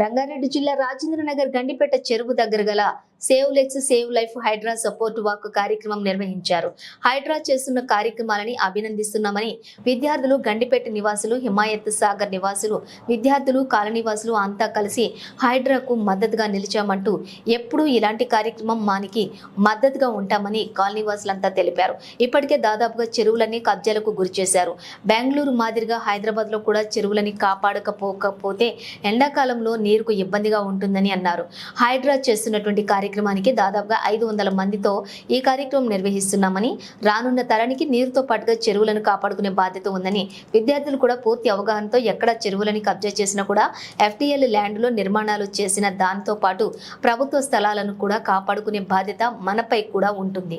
రంగారెడ్డి జిల్లా రాజేంద్రనగర్ గండిపేట చెరువు దగ్గర గల save lakes save life Hydraa support walk కార్యక్రమం నిర్వహించారు. హైడ్రా చేస్తున్న కార్యక్రమాలని అభినందిస్తున్నామని విద్యార్థులు గండిపేట నివాసులు హిమాయత్ సాగర్ నివాసులు విద్యార్థులు కాలనీవాసులు అంతా కలిసి హైడ్రాకు మద్దతుగా నిలిచామంటూ ఎప్పుడూ ఇలాంటి కార్యక్రమం మానికి మద్దతుగా ఉంటామని కాలనీవాసులంతా తెలిపారు. ఇప్పటికే దాదాపుగా చెరువులన్నీ కబ్జాలకు గురిచేశారు బెంగళూరు మాదిరిగా హైదరాబాద్లో కూడా చెరువులని కాపాడకపోకపోతే ఎండాకాలంలో నీరుకు ఇబ్బందిగా ఉంటుందని అన్నారు. హైడ్రా చేస్తున్నటువంటి కార్యక్రమానికి దాదాపుగా ఐదు వందల మందితో ఈ కార్యక్రమం నిర్వహిస్తున్నామని రానున్న తరానికి నీరుతో పాటుగా చెరువులను కాపాడుకునే బాధ్యత ఉందని విద్యార్థులు కూడా పూర్తి అవగాహనతో ఎక్కడ చెరువులని కబ్జా చేసినా కూడా ఎఫ్టీఎల్ ల్యాండ్లో నిర్మాణాలు చేసిన దాంతో పాటు ప్రభుత్వ స్థలాలను కూడా కాపాడుకునే బాధ్యత మనపై కూడా ఉంటుంది.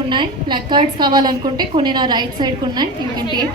ఉన్నాయి. ప్లక్ కార్డ్స్ కావాలనుకుంటే కొన్ని నా రైట్ సైడ్ ఉన్నాయి. యూ కెన్ టేక్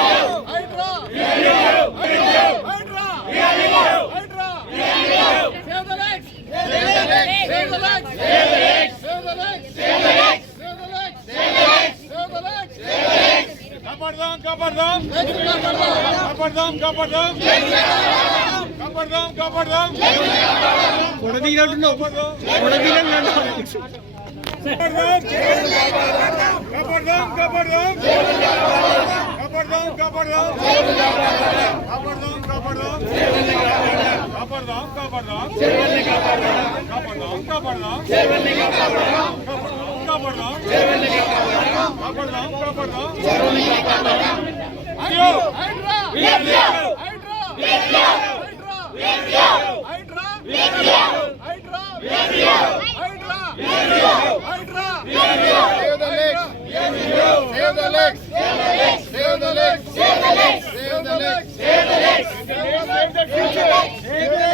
కాపాడదాం. కాపాడదాం కాపాడదాం. కాపాడదాం కాపాడదాం. కాపాడదాం కాపాడదాం. కాపాడదాం కాపాడదాం. కాపాడదాం కాపాడదాం. కాపాడదాం కాపాడదాం. Save the legs! Save the legs! Save the legs! Save the legs! Save the legs!